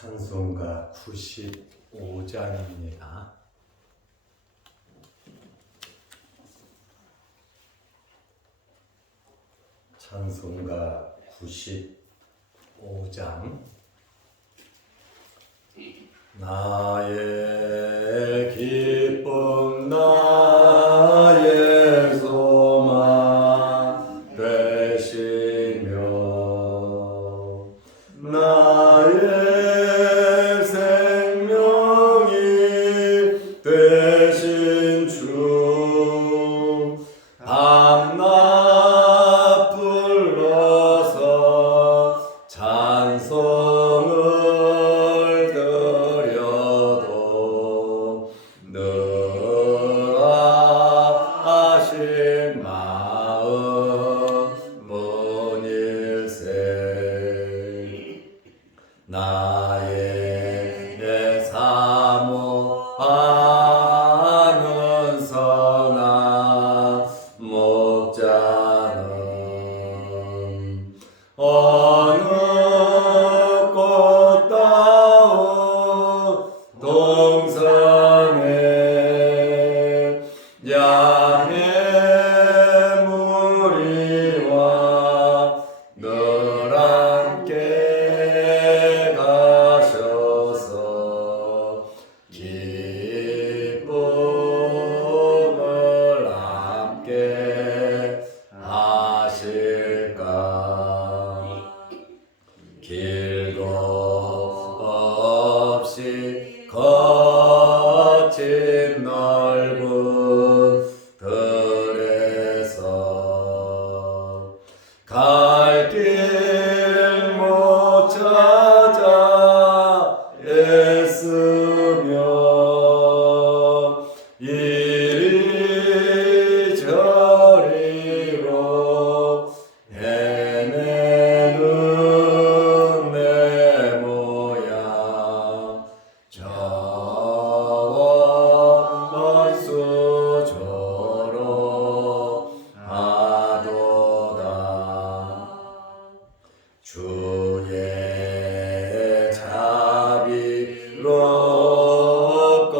찬송가 95장입니다. 찬송가 95장. 나의 기쁨 나의 소망 되시며 나의 생명이 되신 주 밤낮 불러서 찬송을 드려도 늘 아신 마음은 일세 나의 사모하는 선한 목자는 어느 꽃다운 동산에 양의 무리와 늘 함께 가셔서 기쁨을 함께 하실까. 길도 없이 거친 넓은 들에서 갈 길 못 찾아 애쓰며 이리저리로 헤매는 내 모양 저원 수조로 하도다. 주의 자비롭고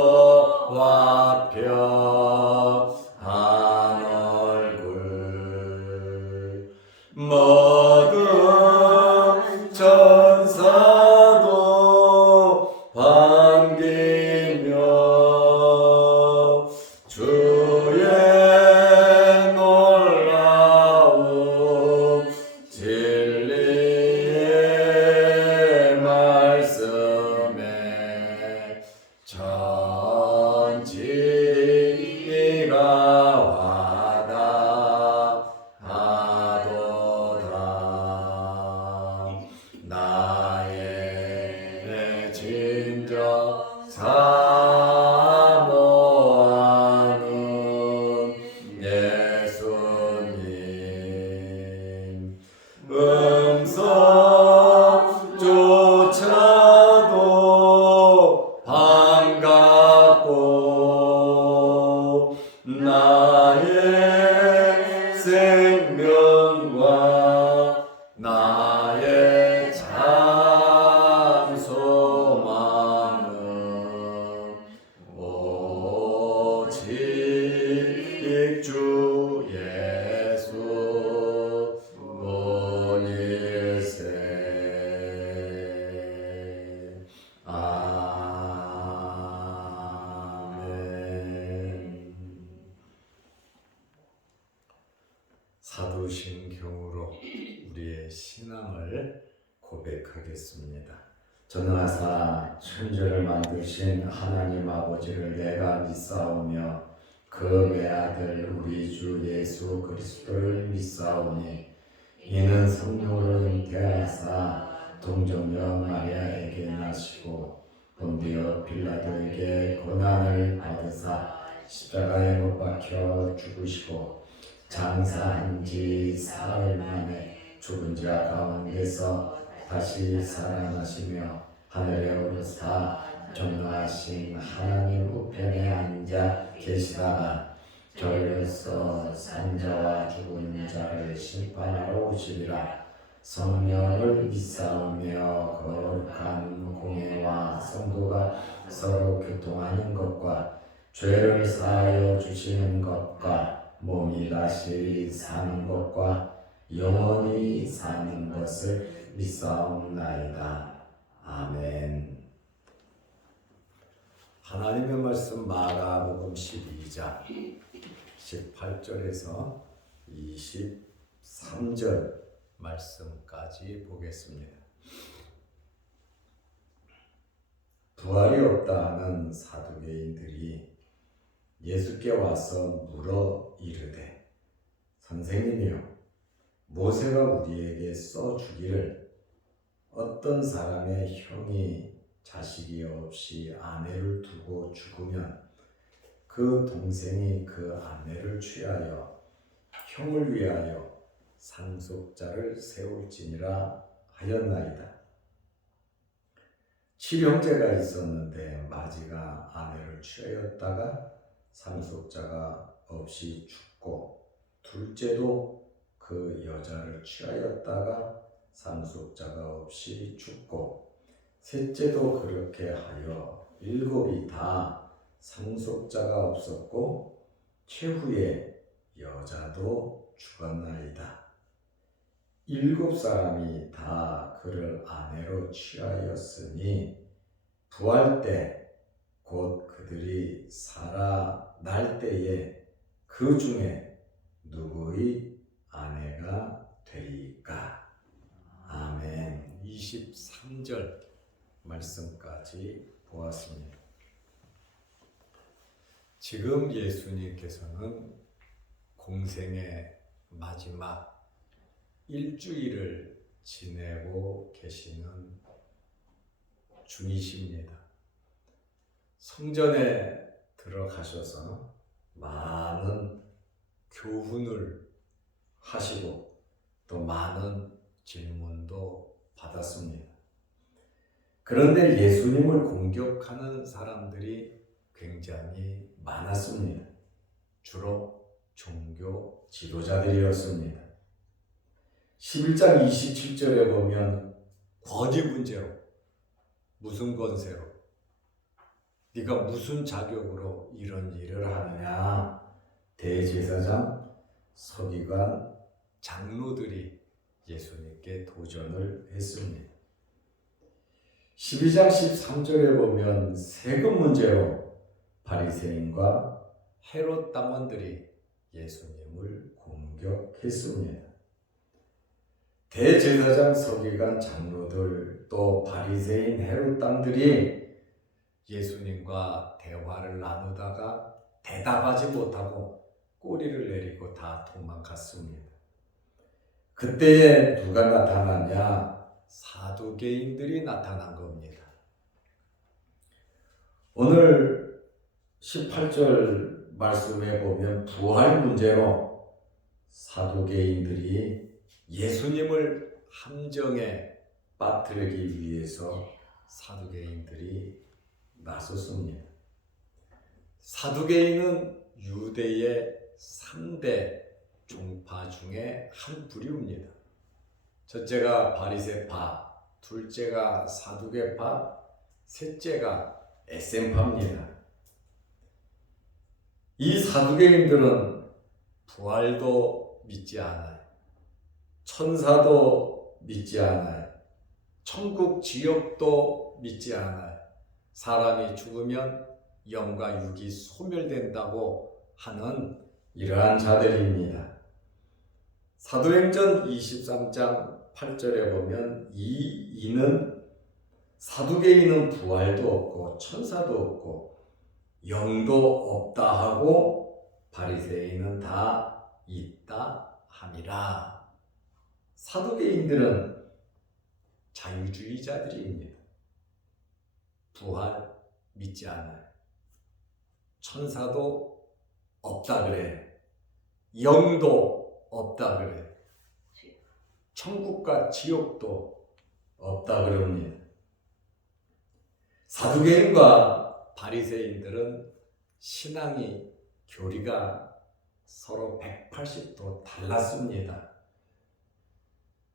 화평한 얼굴 모든 천사도 반기며 주의 놀라운 진리의 말씀에 전지가 와닿아도다. 나의 진정 사모하는 예수님 음성조차도 반갑고 나의 생명과 나의 참 소망은 오직 주 예수 분일세. 아멘. 사도신경으로 우리의 신앙을 고백하겠습니다. 전능하사 천지를 만드신 하나님 아버지를 내가 믿사오며 그 외아들 우리 주 예수 그리스도를 믿사오니 이는 성령으로 잉태하사 동정녀 마리아에게 나시고 본디오 빌라도에게 고난을 받으사 십자가에 못 박혀 죽으시고 장사한 지 사흘 만에 죽은 자 가운데서 다시 살아나시며 하늘에 오르사 전능하신 하나님 우편에 앉아 계시다가 저희로서 산자와 죽은 자를 심판하러 오시리라. 성령을 믿사오며 거룩한 공예와 성도가 서로 교통하는 것과 죄를 사하여 주시는 것과 몸이 다시 사는 것과 영원히 사는 것을 믿사옵나이다. 아멘. 하나님의 말씀 마가복음 12장 18절에서 23절 말씀까지 보겠습니다. 부활이 없다 하는 사두개인들이 예수께 와서 물어 이르되, 선생님이여, 모세가 우리에게 써주기를 어떤 사람의 형이 자식이 없이 아내를 두고 죽으면 그 동생이 그 아내를 취하여 형을 위하여 상속자를 세울지니라 하였나이다. 7형제가 있었는데 마지가 아내를 취하였다가 상속자가 없이 죽고, 둘째도 그 여자를 취하였다가 상속자가 없이 죽고, 셋째도 그렇게 하여 7이 다 상속자가 없었고, 최후에 여자도 죽었나이다. 7사람이 다 그를 아내로 취하였으니 부활 때 곧 그들이 살아날 때에 그 중에 누구의 아내가 되리까? 아멘. 23절 말씀까지 보았습니다. 지금 예수님께서는 공생의 마지막 일주일을 지내고 계시는 중이십니다. 성전에 들어가셔서 많은 교훈을 하시고 또 많은 질문도 받았습니다. 그런데 예수님을 공격하는 사람들이 굉장히 많았습니다. 주로 종교 지도자들이었습니다. 11장 27절에 보면 권위 문제로, 무슨 권세로, 네가 무슨 자격으로 이런 일을 하느냐, 대제사장, 서기관, 장로들이 예수님께 도전을 했습니다. 12장 13절에 보면 세금 문제로 바리새인과 헤롯 당원들이 예수님을 공격했습니다. 대제사장, 서기관, 장로들, 또 바리새인, 헤롯 당들이 예수님과 대화를 나누다가 대답하지 못하고 꼬리를 내리고 다 도망갔습니다. 그때에 누가 나타나냐? 사두개인들이 나타난 겁니다. 오늘 18절 말씀에 보면 부활 문제로 사두개인들이 예수님을 함정에 빠뜨리기 위해서 사두개인들이 나섰습니다. 사두개인은 유대의 3대 종파 중에 한 부류입니다. 첫째가 바리새파, 둘째가 사두개파, 셋째가 에센파입니다. 이 사두개인들은 부활도 믿지 않아요. 천사도 믿지 않아요. 천국 지옥도 믿지 않아요. 사람이 죽으면 영과 육이 소멸된다고 하는 이러한 자들입니다. 사도행전 23장 8절에 보면 이는 사두개인은 부활도 없고 천사도 없고 영도 없다 하고 바리새인은 다 있다 함이라. 사두개인들은 자유주의자들입니다. 부활 믿지 않아요. 천사도 없다 그래. 영도 없다 그래. 천국과 지옥도 없다 그럽니다. 사두개인과 바리새인들은 신앙이 교리가 서로 180도 달랐습니다.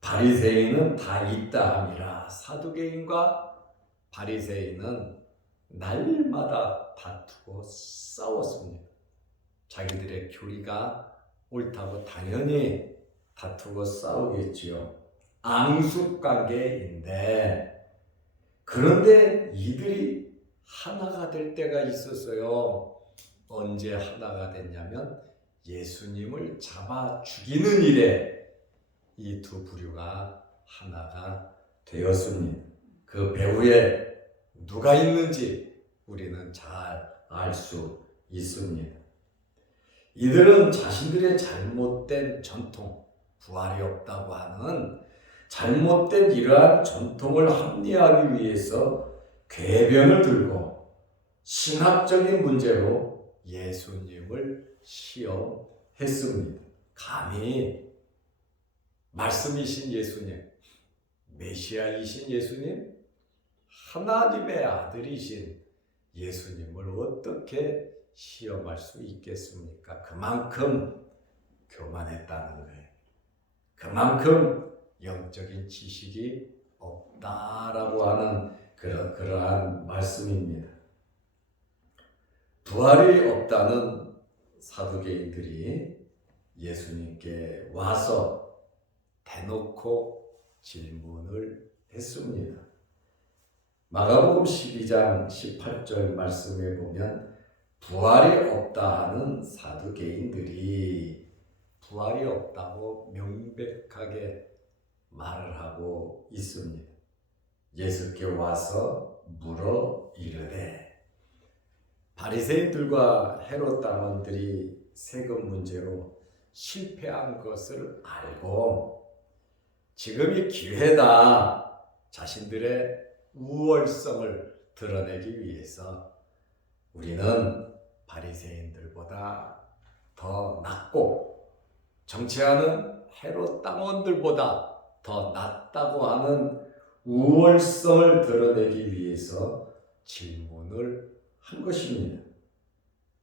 바리새인은 다 있다 함이라. 사두개인과 바리새인은 날마다 다투고 싸웠습니다. 자기들의 교리가 옳다고 당연히 다투고 싸우겠지요. 앙숙관계인데, 그런데 이들이 하나가 될 때가 있었어요. 언제 하나가 됐냐면 예수님을 잡아 죽이는 일에 이 두 부류가 하나가 되었습니다. 그 배후에 누가 있는지 우리는 잘 알 수 있습니다. 이들은 자신들의 잘못된 전통, 부활이 없다고 하는 잘못된 이러한 전통을 합리화하기 위해서 궤변을 들고 신학적인 문제로 예수님을 시험했습니다. 감히 말씀이신 예수님, 메시아이신 예수님, 하나님의 아들이신 예수님을 어떻게 시험할 수 있겠습니까? 그만큼 교만했다는 거예요. 그만큼 영적인 지식이 없다라고 하는 그러한 말씀입니다. 부활이 없다는 사두개인들이 예수님께 와서 대놓고 질문을 했습니다. 마가복음 12장 18절 말씀에 보면 부활이 없다 하는 사두개인들이 부활이 없다고 명백하게 말을 하고 있습니다. 예수께 와서 물어 이르되, 바리새인들과 헤롯 당원들이 세금 문제로 실패한 것을 알고 지금이 기회다, 자신들의 우월성을 드러내기 위해서 우리는 바리새인들보다 더 낫고 정치하는 헤롯 당원들보다 더 낫다고 하는 우월성을 드러내기 위해서 질문을 한 것입니다.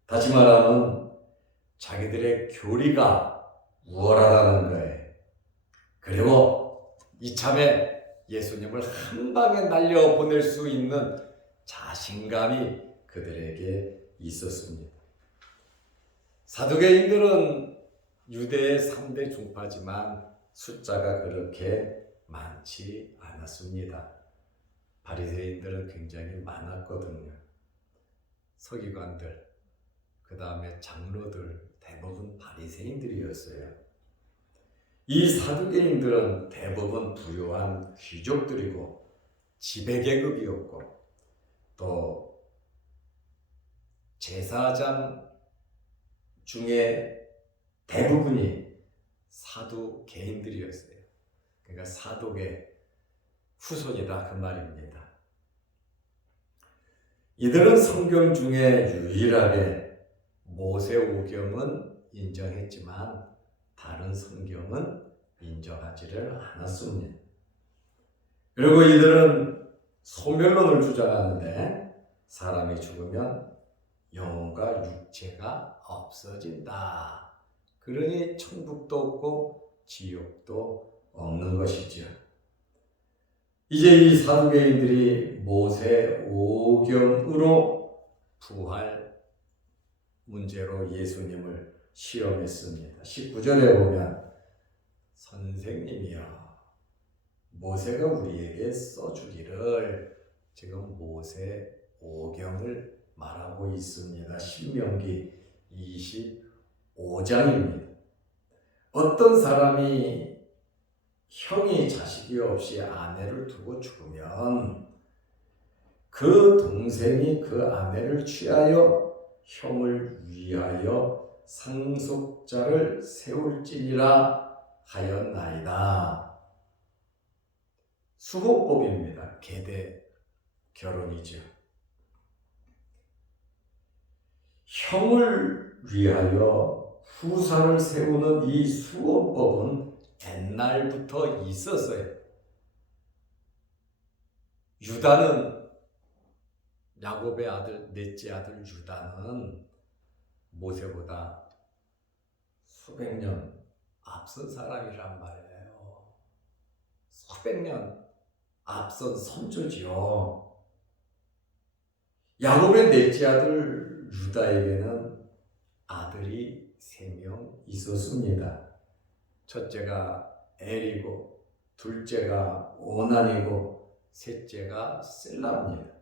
다시 말하면 자기들의 교리가 우월하다는 거예요. 그리고 이참에 예수님을 한 방에 날려보낼 수 있는 자신감이 그들에게 있었습니다. 사두개인들은 유대의 3대 종파지만 숫자가 그렇게 많지 않았습니다. 바리새인들은 굉장히 많았거든요. 서기관들, 그 다음에 장로들, 대부분 바리새인들이었어요. 이 사두개인들은 대부분 부유한 귀족들이고 지배계급이었고 또 제사장 중에 대부분이 사두개인들이었어요. 그러니까 사독의 후손이다 그 말입니다. 이들은 성경 중에 유일하게 모세오경은 인정했지만 다른 성경은 인정하지를 않았습니다. 그리고 이들은 소멸론을 주장하는데 사람이 죽으면 영혼과 육체가 없어진다. 그러니 천국도 없고 지옥도 없는 것이죠. 이제 이 사두개인들이 모세오경으로 부활 문제로 예수님을 시험했습니다. 19절에 보면 선생님이여, 모세가 우리에게 써주기를, 지금 모세오경을 말하고 있습니다. 신명기 25장입니다. 어떤 사람이 형이 자식이 없이 아내를 두고 죽으면 그 동생이 그 아내를 취하여 형을 위하여 상속자를 세울지니라 하였나이다. 수호법입니다. 계대 결혼이죠. 형을 위하여 후사를 세우는 이 수호법은 옛날부터 있었어요. 유다는, 야곱의 아들, 넷째 아들 유다는 모세보다 수백 년 앞선 사람이란 말이에요. 수백 년 앞선 선조지요. 야곱의 넷째 아들 유다에게는 아들이 3명 있었습니다. 첫째가 엘이고, 둘째가 오난이고, 셋째가 셀라입니다.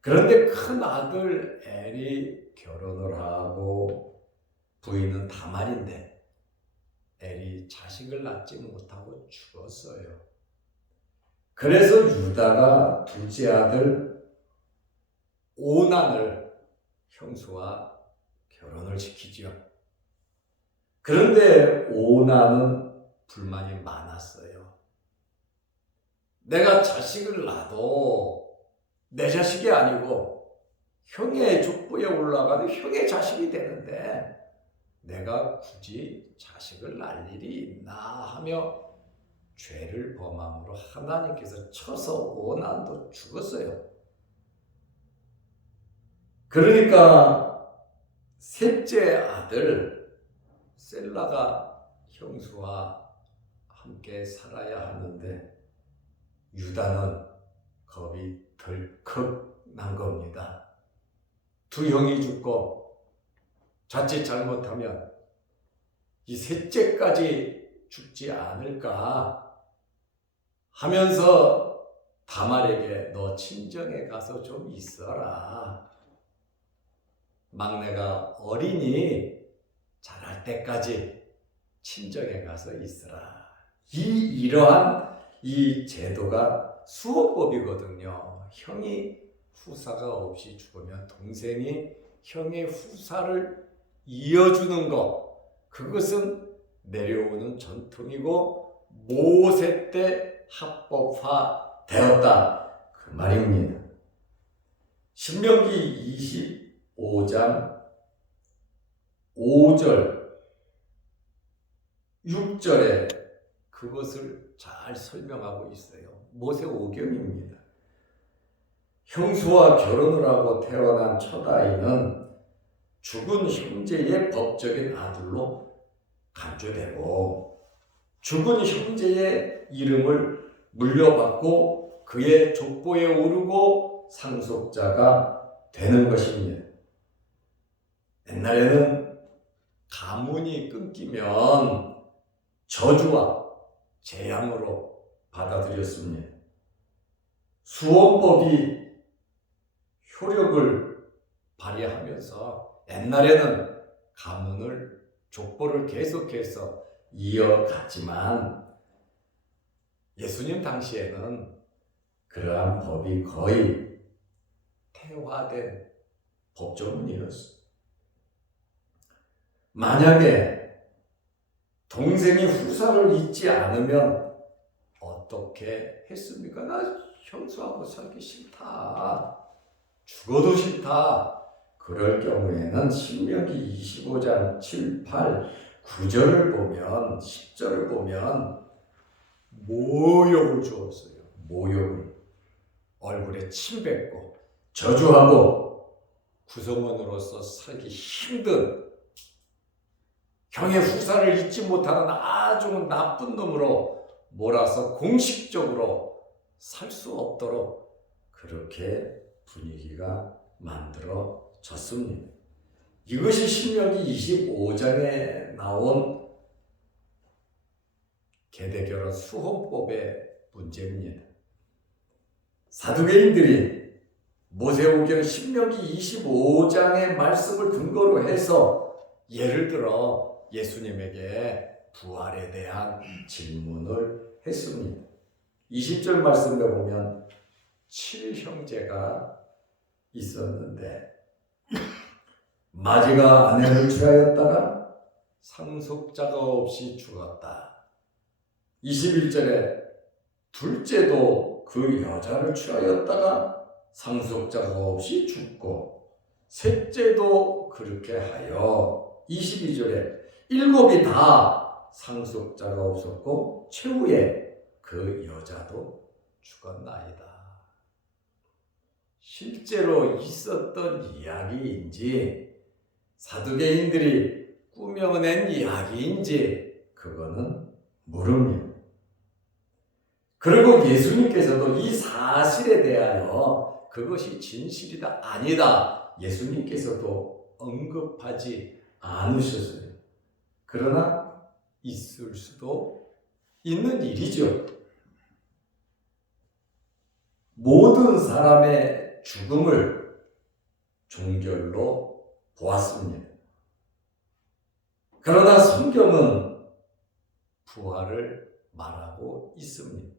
그런데 큰 아들 엘이 결혼을 하고 부인은 다말인데 엘이 자식을 낳지 못하고 죽었어요. 그래서 유다가 둘째 아들 오난을 형수와 결혼을 시키죠. 그런데 오난은 불만이 많았어요. 내가 자식을 낳아도 내 자식이 아니고 형의 족보에 올라가는 형의 자식이 되는데 내가 굳이 자식을 낳을 일이 있나 하며 죄를 범함으로 하나님께서 쳐서 오난도 죽었어요. 그러니까 셋째 아들 셀라가 형수와 함께 살아야 하는데 유다는 겁이 덜컥 난 겁니다. 두 형이 죽고 자칫 잘못하면 이 셋째까지 죽지 않을까 하면서 다말에게 너 친정에 가서 좀 있어라. 막내가 어리니 자랄 때까지 친정에 가서 있으라. 이러한 이 제도가 수호법이거든요. 형이 후사가 없이 죽으면 동생이 형의 후사를 이어주는 것, 그것은 내려오는 전통이고 모세 때 합법화 되었다, 그 말입니다. 신명기 25장 5절 6절에 그것을 잘 설명하고 있어요. 모세오경입니다. 형수와 결혼을 하고 태어난 첫아이는 죽은 형제의 법적인 아들로 간주되고 죽은 형제의 이름을 물려받고 그의 족보에 오르고 상속자가 되는 것입니다. 옛날에는 가문이 끊기면 저주와 재앙으로 받아들였습니다. 수원법이 효력을 발휘하면서 옛날에는 가문을 족보를 계속해서 이어갔지만 예수님 당시에는 그러한 법이 거의 퇴화된 법조문이었어요. 만약에 동생이 후사를 잇지 않으면 어떻게 했습니까? 나 형수하고 살기 싫다. 죽어도 싫다. 그럴 경우에는 신명기 25장 7, 8, 9절을 보면 10절을 보면 모욕을 주었어요. 모욕을. 얼굴에 침 뱉고 저주하고 구성원으로서 살기 힘든 형의 후사를 잊지 못하는 아주 나쁜 놈으로 몰아서 공식적으로 살 수 없도록 그렇게 분위기가 만들어졌습니다. 이것이 신명기 25장에 나온 계대결혼 수혼법의 문제입니다. 사두개인들이 모세오경 신명기 25장의 말씀을 근거로 해서 예를 들어 예수님에게 부활에 대한 질문을 했습니다. 20절 말씀에 보면 7형제가 있었는데 마지가 아내를 취하였다가 상속자가 없이 죽었다. 21절에 둘째도 그 여자를 취하였다가 상속자가 없이 죽고 셋째도 그렇게 하여 22절에 일곱이 다 상속자가 없었고 최후에 그 여자도 죽었나이다. 실제로 있었던 이야기인지 사두개인들이 꾸며낸 이야기인지 그거는 모릅니다. 그리고 예수님께서도 이 사실에 대하여 그것이 진실이다 아니다 예수님께서도 언급하지 않으셨어요. 그러나 있을 수도 있는 일이죠. 모든 사람의 죽음을 종결로 보았습니다. 그러나 성경은 부활을 말하고 있습니다.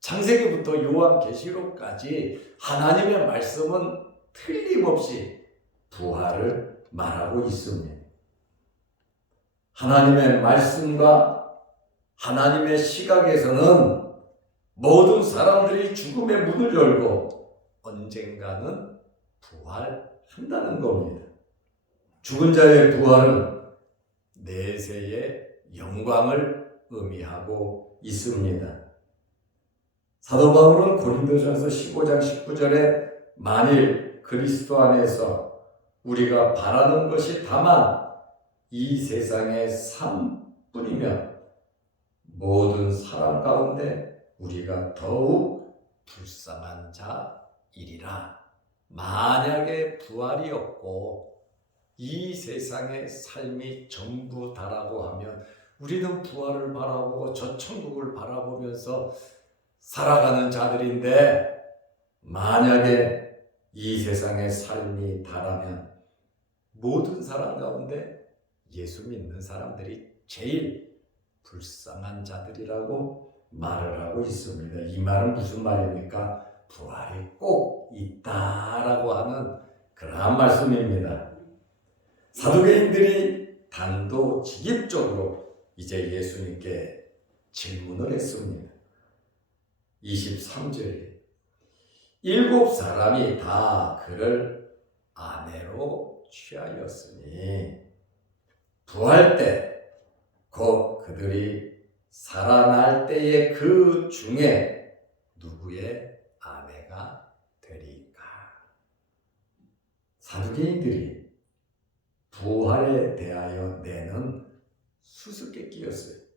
창세기부터 요한계시록까지 하나님의 말씀은 틀림없이 부활을 말하고 있습니다. 하나님의 말씀과 하나님의 시각에서는 모든 사람들이 죽음의 문을 열고 언젠가는 부활한다는 겁니다. 죽은 자의 부활은 내세의 영광을 의미하고 있습니다. 사도 바울은 고린도전서 15장 19절에 만일 그리스도 안에서 우리가 바라는 것이 다만 이 세상의 삶뿐이면 모든 사람 가운데 우리가 더욱 불쌍한 자이리라. 만약에 부활이 없고 이 세상의 삶이 전부다라고 하면 우리는 부활을 바라보고 저 천국을 바라보면서 살아가는 자들인데, 만약에 이 세상의 삶이 다라면 모든 사람 가운데 예수 믿는 사람들이 제일 불쌍한 자들이라고 말을 하고 있습니다. 이 말은 무슨 말입니까? 부활이 꼭 있다라고 하는 그러한 말씀입니다. 사두개인들이 단도직입적으로 이제 예수님께 질문을 했습니다. 23절에 7사람이 다 그를 아내로 취하였으니 부활 때 곧 그들이 살아날 때에 그 중에 누구의 아내가 되리까? 사두개인들이 부활에 대하여 내는 수수께끼였어요.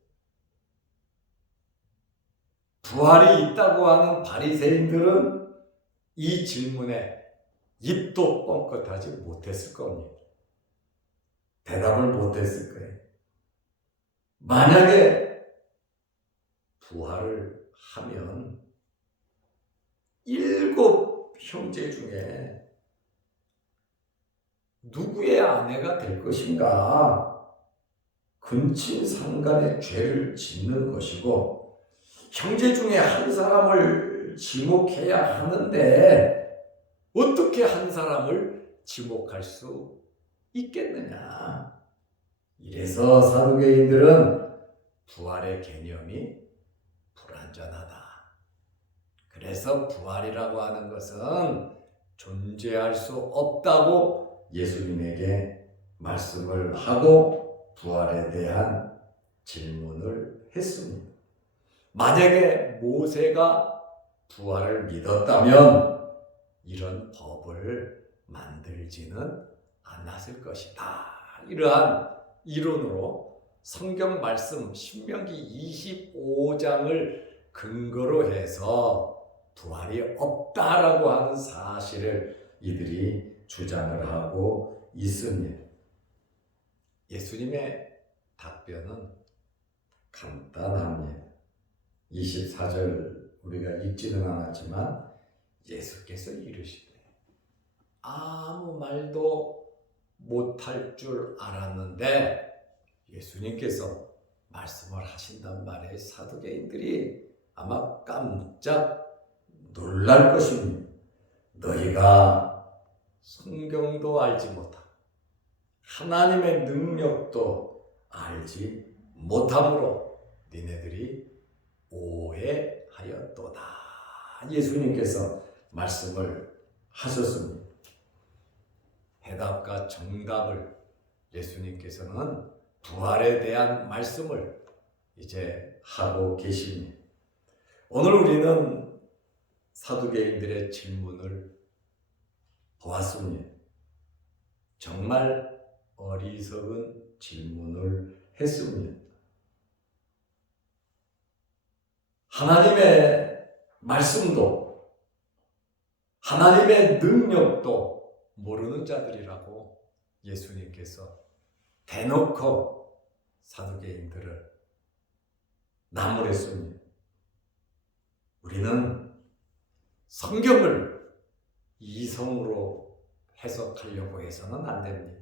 부활이 있다고 하는 바리새인들은 이 질문에 입도 뻥끗하지 못했을 겁니다. 대답을 못했을 거예요. 만약에 부활을 하면 7 형제 중에 누구의 아내가 될 것인가? 근친상간의 죄를 짓는 것이고 형제 중에 한 사람을 지목해야 하는데 어떻게 한 사람을 지목할 수 있겠느냐? 이래서 사두개인들은 부활의 개념이 불완전하다. 그래서 부활이라고 하는 것은 존재할 수 없다고 예수님에게 말씀을 하고 부활에 대한 질문을 했습니다. 만약에 모세가 부활을 믿었다면 이런 법을 만들지는 않았을 것이다. 이러한 이론으로 성경 말씀 신명기 25장을 근거로 해서 부활이 없다라고 하는 사실을 이들이 주장을 하고 있습니다. 예수님의 답변은 간단합니다. 24절 우리가 읽지는 않았지만 예수께서 이르시되 아무 말도 못할 줄 알았는데 예수님께서 말씀을 하신단 말이에요. 사두개인들이 아마 깜짝 놀랄 것입니다. 너희가 성경도 알지 못하고 하나님의 능력도 알지 못함으로 니네들이 오해하였도다. 예수님께서 말씀을 하셨습니다. 해답과 정답을 예수님께서는 부활에 대한 말씀을 이제 하고 계십니다. 오늘 우리는 사두개인들의 질문을 보았습니다. 정말 어리석은 질문을 했습니다. 하나님의 말씀도 하나님의 능력도 모르는 자들이라고 예수님께서 대놓고 사두개인들을 나무랬습니다. 우리는 성경을 이성으로 해석하려고 해서는 안 됩니다.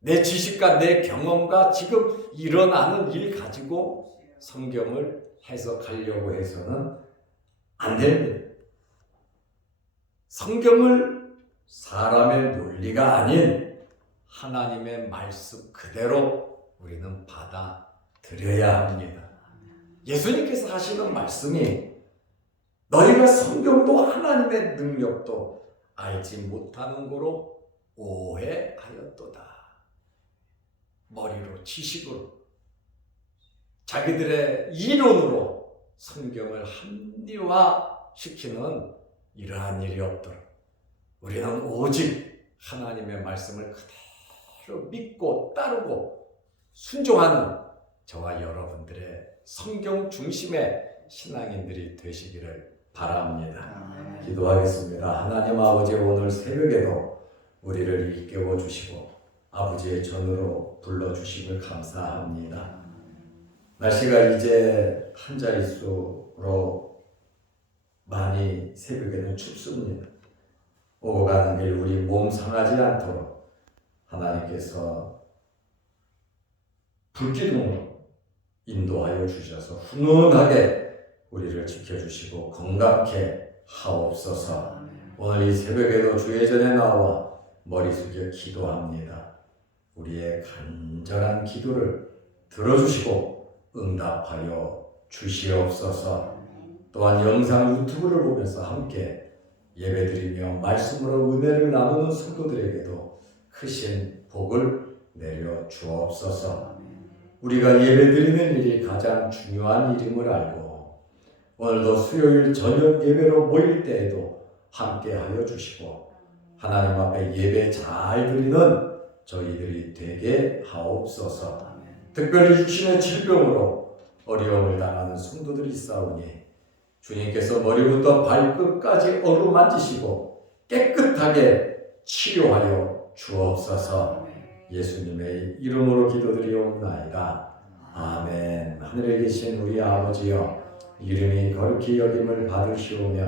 내 지식과 내 경험과 지금 일어나는 일 가지고 성경을 해석하려고 해서는 안 됩니다. 성경을 사람의 논리가 아닌 하나님의 말씀 그대로 우리는 받아들여야 합니다. 예수님께서 하시는 말씀이 너희가 성경도 하나님의 능력도 알지 못하는 거로 오해하였도다. 머리로 지식으로 자기들의 이론으로 성경을 합리화시키는 이러한 일이 없도록 우리는 오직 하나님의 말씀을 그대로 믿고 따르고 순종하는 저와 여러분들의 성경 중심의 신앙인들이 되시기를 바랍니다. 기도하겠습니다. 하나님 아버지, 오늘 새벽에도 우리를 일깨워 주시고 아버지의 전으로 불러주심을 감사합니다. 날씨가 이제 한자릿수로 많이 새벽에는 춥습니다. 오고 가는 길 우리 몸 상하지 않도록 하나님께서 불기둥으로 인도하여 주셔서 훈훈하게 우리를 지켜주시고 건강케 하옵소서. 오늘 이 새벽에도 주의 전에 나와 머리 숙여 기도합니다. 우리의 간절한 기도를 들어주시고 응답하여 주시옵소서. 또한 영상 유튜브를 보면서 함께 예배드리며 말씀으로 은혜를 나누는 성도들에게도 크신 복을 내려 주옵소서. 우리가 예배드리는 일이 가장 중요한 일임을 알고 오늘도 수요일 저녁 예배로 모일 때에도 함께하여 주시고 하나님 앞에 예배 잘 드리는 저희들이 되게 하옵소서. 특별히 육신의 질병으로 어려움을 당하는 성도들이 있사오니 주님께서 머리부터 발끝까지 어루만지시고 깨끗하게 치료하여 주옵소서. 예수님의 이름으로 기도드리옵나이다. 아멘. 하늘에 계신 우리 아버지여, 이름이 거룩히 여김을 받으시오며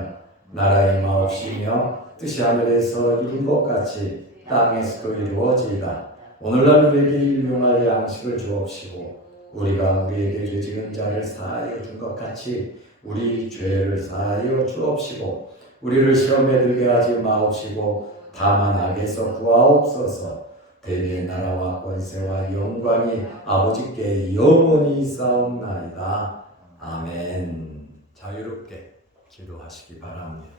나라의 마옵시며 뜻이 하늘에서 이룬 것 같이 땅에서도 이루어지이다. 오늘날 우리에게 일용할 양식을 주옵시고 우리가 우리에게 죄 지은 자를 사하여 준 것 같이 우리 죄를 사하여 주옵시고 우리를 시험에 들게 하지 마옵시고 다만 악에서 구하옵소서. 대리의 나라와 권세와 영광이 아버지께 영원히 있사옵나이다. 아멘. 자유롭게 기도하시기 바랍니다.